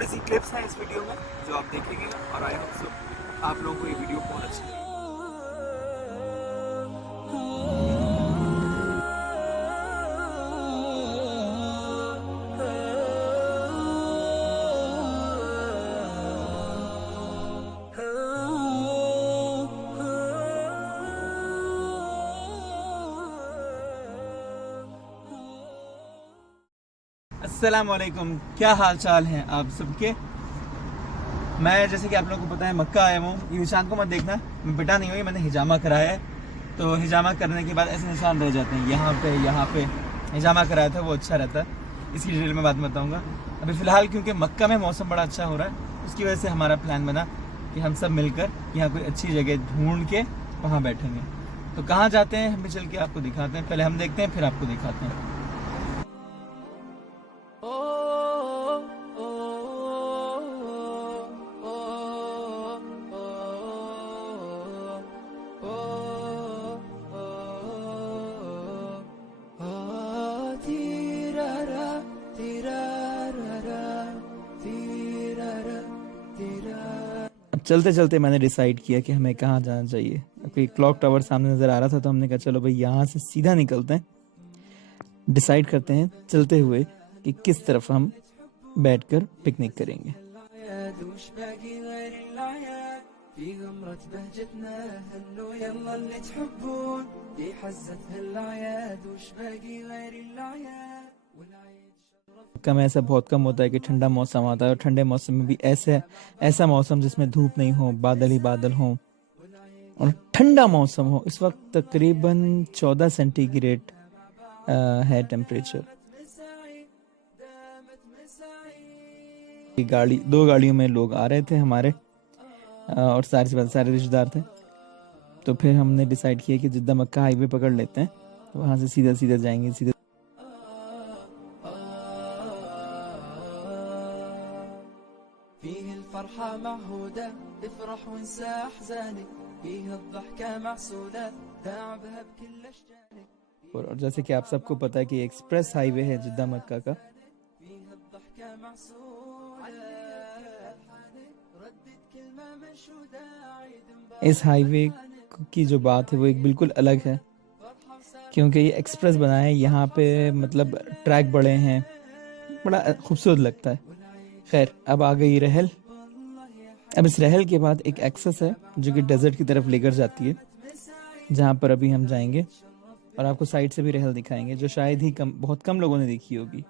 थोड़ी सी क्लिप्स हैं इस वीडियो में जो आप देखेंगे और आई होप सो आप लोगों को ये वीडियो बहुत अच्छी लगेगी। अस्सलामुअलैकुम, क्या हाल चाल हैं आप सबके। मैं जैसे कि आप लोगों को पता है मक्का आया हूँ। ये निशान को मत देखना, मैं बेटा नहीं हुई, मैंने हिजामा कराया है। तो हिजामा करने के बाद ऐसे निशान रह जाते हैं यहाँ पे हिजामा कराया था, वो अच्छा रहता है। इसकी डिटेल में बात में बताऊँगा। अभी फ़िलहाल क्योंकि मक्का में मौसम बड़ा अच्छा हो रहा है, उसकी वजह से हमारा प्लान बना कि हम सब मिलकर यहाँ कोई अच्छी जगह ढूंढ के वहाँ बैठेंगे। तो कहाँ जाते हैं हम भी चल के आपको दिखाते हैं। पहले हम देखते हैं फिर आपको दिखाते हैं। चलते चलते मैंने डिसाइड किया कि हमें कहाँ जाना चाहिए। कोई क्लॉक टावर सामने नज़र आ रहा था तो हमने कहा चलो भाई यहाँ से सीधा निकलते हैं, डिसाइड करते हैं चलते हुए कि किस तरफ हम बैठकर पिकनिक करेंगे। मक्का में ऐसा बहुत कम होता है कि ठंडा मौसम आता है, और ठंडे मौसम में भी ऐसा मौसम जिसमें धूप नहीं हो, बादल ही बादल हो और ठंडा मौसम हो। इस वक्त तकरीबन 14 सेंटीग्रेड है टेम्परेचर। दो गाड़ियों में लोग आ रहे थे हमारे, और सारे रिश्तेदार थे। तो फिर हमने डिसाइड किया कि जिद्दा मक्का हाईवे पकड़ लेते हैं, तो वहाँ से सीधा सीधा जाएंगे सीधा। और जैसे कि आप सबको पता है कि एक्सप्रेस हाईवे है जिद्दा मक्का का। इस हाईवे की जो बात है वो एक बिल्कुल अलग है, क्योंकि ये एक्सप्रेस बना है। यहाँ पे मतलब ट्रैक बड़े हैं, बड़ा खूबसूरत लगता है। खैर, अब आ गई रहल। अब इस रहल के बाद एक एक्सेस है जो कि डेजर्ट की तरफ लेकर जाती है, जहाँ पर अभी हम जाएंगे और आपको साइड से भी रहल दिखाएंगे, जो शायद ही बहुत कम लोगों ने देखी होगी।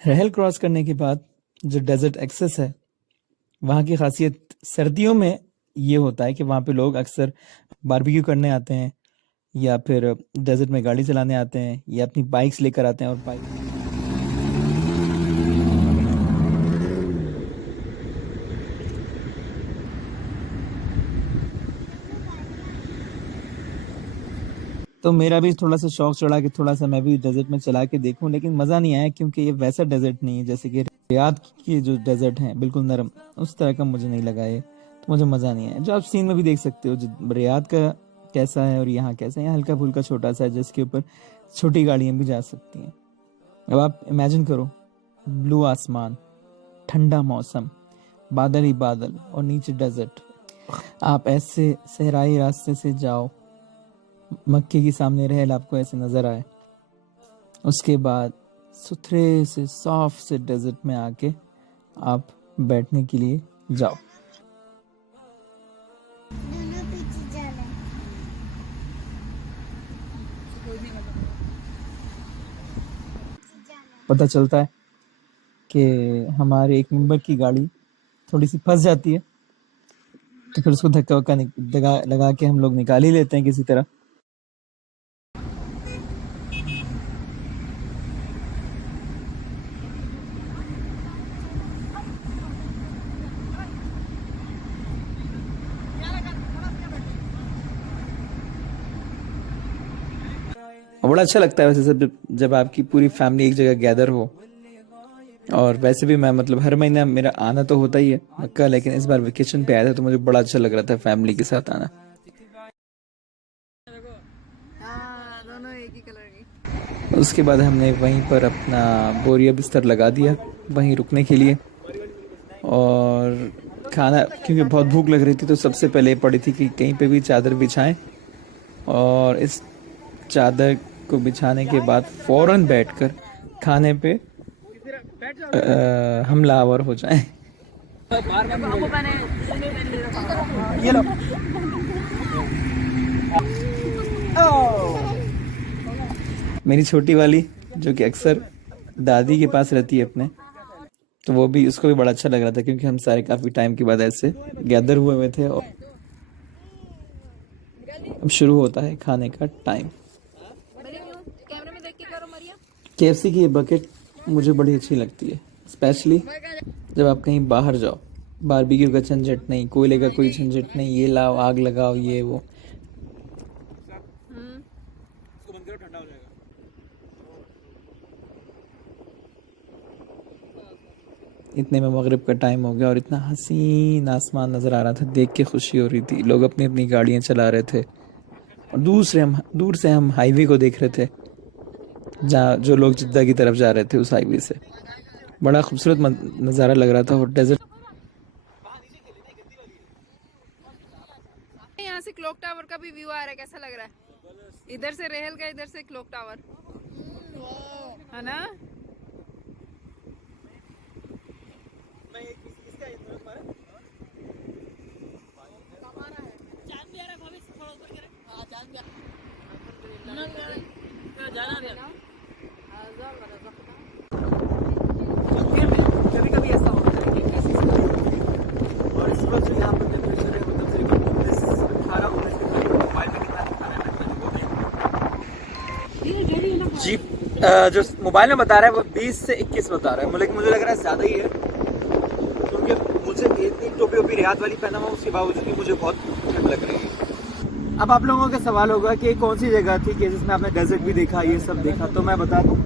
रहल क्रॉस करने के बाद जो डेजर्ट एक्सेस है, वहाँ की खासियत सर्दियों में ये होता है कि वहाँ पे लोग अक्सर बारबेक्यू करने आते हैं, या फिर डेजर्ट में गाड़ी चलाने आते हैं, या अपनी बाइक्स लेकर आते हैं। और बाइक तो मेरा भी थोड़ा सा शौक चढ़ा कि थोड़ा सा मैं भी डेजर्ट में चला के देखूं, लेकिन मज़ा नहीं आया, क्योंकि ये वैसा डेजर्ट नहीं है जैसे कि रियाद की जो डेजर्ट है, बिल्कुल नरम, उस तरह का मुझे नहीं लगा ये। तो मुझे मज़ा नहीं आया। जो आप सीन में भी देख सकते हो रियाद का कैसा है और यहाँ कैसा है। यहाँ हल्का फुल्का छोटा सा है जिसके ऊपर छोटी गाड़ियाँ भी जा सकती हैं। अब आप इमेजिन करो, ब्लू आसमान, ठंडा मौसम, बादल ही बादल और नीचे डेजर्ट। आप ऐसे सहराई रास्ते से जाओ, मक्के के सामने रहल आपको ऐसे नजर आए, उसके बाद सुथरे से सॉफ्ट से डेजर्ट में आके आप बैठने के लिए जाओ। पता चलता है कि हमारे एक मेंबर की गाड़ी थोड़ी सी फंस जाती है, तो फिर उसको धक्का वक्का लगा के हम लोग निकाल ही लेते हैं किसी तरह। बड़ा अच्छा लगता है वैसे सब जब आपकी पूरी फैमिली एक जगह गैदर हो और वैसे भी मैं मतलब हर महीना मेरा आना तो होता ही है मक्का, लेकिन इस बार वेकेशन पे आया था तो मुझे बड़ा अच्छा लग रहा था फैमिली के साथ आना। दोनों एक ही कलर की। उसके बाद हमने वहीं पर अपना बोरिया बिस्तर लगा दिया वहीं रुकने के लिए, और खाना क्योंकि बहुत भूख लग रही थी तो सबसे पहले पड़ी थी कि कहीं पे भी चादर बिछाएं, और इस चादर को बिछाने के बाद फौरन बैठकर खाने पे हमलावर हो जाएं। ये लो। मेरी छोटी वाली जो कि अक्सर दादी के पास रहती है अपने, तो वो भी, उसको भी बड़ा अच्छा लग रहा था क्योंकि हम सारे काफी टाइम के बाद ऐसे गैदर हुए थे। और अब शुरू होता है खाने का टाइम। कैमरे में देख के करो मरिया। केएफसी की ये बकेट मुझे बड़ी अच्छी लगती है, स्पेशली जब आप कहीं बाहर जाओ। बारबेक्यू का झंझट नहीं, कोयले का कोई झंझट नहीं, ये लाओ आग लगाओ ये वो। इतने में मगरिब का टाइम हो गया और इतना हसीन आसमान नजर आ रहा था, देख के खुशी हो रही थी। लोग अपनी अपनी गाड़ियां चला रहे थे और दूर से हम हाईवे को देख रहे थे, जहाँ जो लोग जिद्दा की तरफ जा रहे थे उस हाईवे से। बड़ा खूबसूरत नज़ारा लग रहा था। और डेजर्ट, यहाँ से क्लॉक टावर का भी व्यू आ रहा है, कैसा लग रहा है? इधर से रेहल का, इधर से क्लॉक टावर है ना। कभी कभी ऐसा होता है कि किसी से और इस वक्त जो यहाँ पर टेम्परेचर है मतलब तकरीबन 18-19 के करीब। मोबाइल में कितना दिखा रहा है जी, जो मोबाइल में बता रहा है वो 20 से 21 बता रहा है, लेकिन मुझे लग रहा है ज़्यादा ही है क्योंकि मुझे इतनी टोपी ओपी रियाद वाली पहना हुआ, उसके बावजूद भी मुझे बहुत ठंड लग रही है। अब आप लोगों का सवाल होगा कि कौन सी जगह थी कि जिसमें आपने डेजर्ट भी देखा, ये सब देखा, तो मैं बता दूं,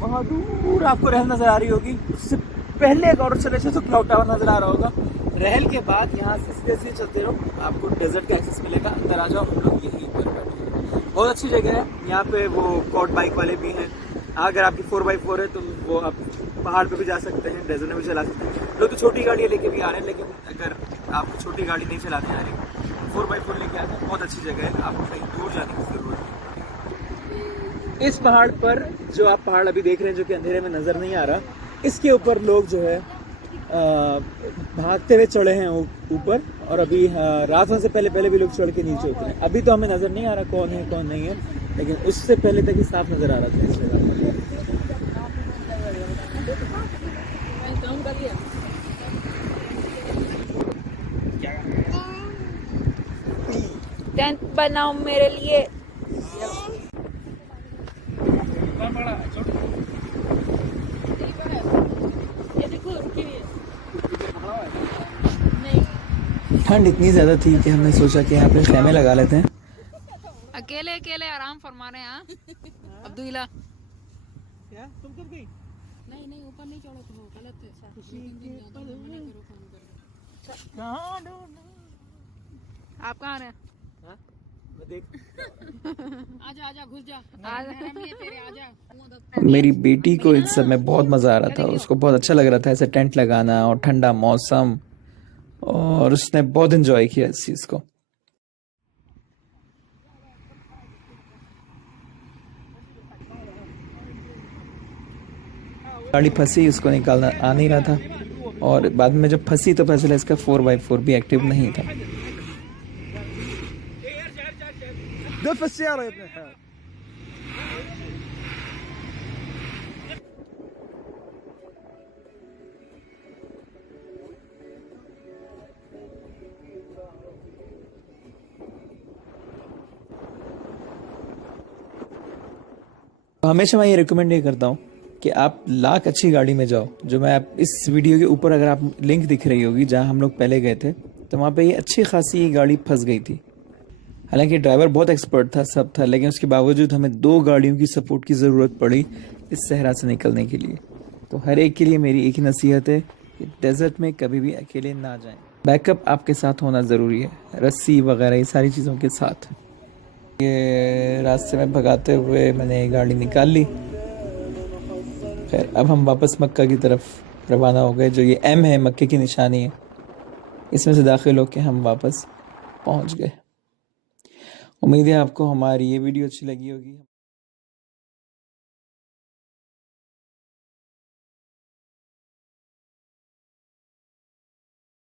वहाँ दूर आपको रहल नज़र आ रही होगी। उससे पहले एक और चले तो क्लॉक टावर नज़र आ रहा होगा। रहल के बाद यहाँ से सीधे चलते रहो, आपको डेजर्ट का एक्सेस मिलेगा। अंदर आ जाओ, हम लोग यहीं पर बैठे हैं। बहुत अच्छी जगह है। यहाँ पे वो कॉट बाइक वाले भी हैं। अगर आपकी 4x4 है तो वो आप पहाड़ पे भी जा सकते हैं, डेजर्ट में भी चला सकते हैं। लोग तो छोटी गाड़ियाँ लेके भी आ रहे हैं, लेकिन अगर आपको छोटी गाड़ी नहीं चलाने आ रही, 4x4 लेके आते हैं। बहुत अच्छी जगह है, आपको कहीं दूर जाने की जरूरत नहीं। इस पहाड़ पर जो आप पहाड़ अभी देख रहे हैं, जो कि अंधेरे में नजर नहीं आ रहा, इसके ऊपर लोग जो है भागते हुए चढ़े हैं ऊपर। और अभी रात होने से पहले भी लोग चढ़ के नीचे उतरे। अभी तो हमें नजर नहीं आ रहा कौन है कौन नहीं है, लेकिन उससे पहले तक ही साफ नजर आ रहा था इस जगह पर। टेंट बनाओ मेरे लिए। ठंड इतनी ज्यादा थी कि हमने सोचा कि यहाँ पे खेमे लगा लेते हैं। अकेले अकेले आराम फरमा रहे हैं अब्दुल्ला। क्या तुम कब गई? नहीं नहीं, ऊपर नहीं चढ़ो तो गलत है। आप कहाँ रहे? आजा आजा, घुस जा। मेरी बेटी को इस सब में बहुत मजा आ रहा था, उसको बहुत अच्छा लग रहा था ऐसे टेंट लगाना और ठंडा मौसम, और उसने बहुत एंजॉय किया इस चीज को। गाड़ी फंसी, उसको निकालना आ नहीं रहा था, और बाद में जब फंसी तो पता चला इसका 4x4 भी एक्टिव नहीं था। हमेशा मैं ये रिकमेंड ये करता हूँ कि आप लाख अच्छी गाड़ी में जाओ। जो मैं इस वीडियो के ऊपर अगर आप लिंक दिख रही होगी जहाँ हम लोग पहले गए थे, तो वहाँ पे ये अच्छी खासी गाड़ी फंस गई थी। हालांकि ड्राइवर बहुत एक्सपर्ट था, सब था, लेकिन उसके बावजूद हमें 2 गाड़ियों की सपोर्ट की ज़रूरत पड़ी इस सहरा से निकलने के लिए। तो हर एक के लिए मेरी एक ही नसीहत है कि डेजर्ट में कभी भी अकेले ना जाएं। बैकअप आपके साथ होना ज़रूरी है, रस्सी वगैरह ये सारी चीज़ों के साथ। ये रास्ते में भगाते हुए मैंने गाड़ी निकाल ली। खैर अब हम वापस मक्का की तरफ रवाना हो गए। जो ये एम है मक्के की निशानी है, इसमें से दाखिल होकर हम वापस पहुंच गए। उम्मीद है आपको हमारी ये वीडियो अच्छी लगी होगी।